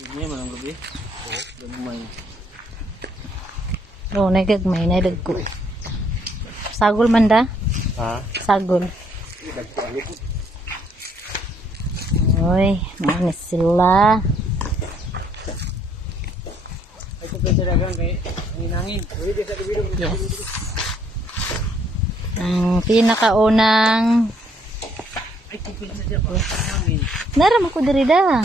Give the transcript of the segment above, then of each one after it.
Hindi man ang gabi. Gamay. Oh, nagagmay na dagko. Sagol man da? Ha? Sagol. Uy, manis sila. Ko Yes. Ang pinakaunang Ay tipid na siya pa. Hangin. Naram ako diri da.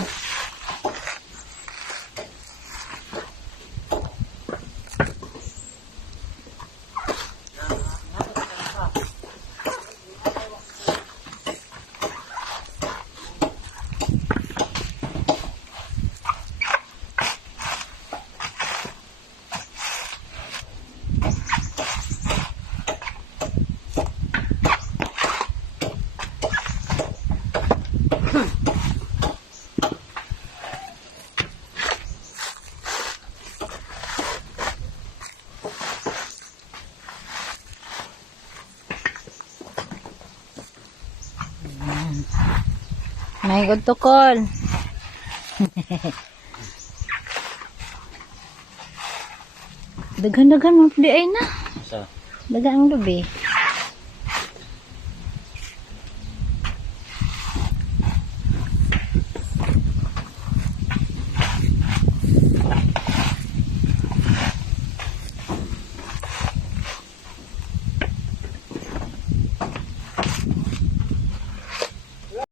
May good to call. Dagan-dagan mo di ay na. Sa Dagan ang lubi.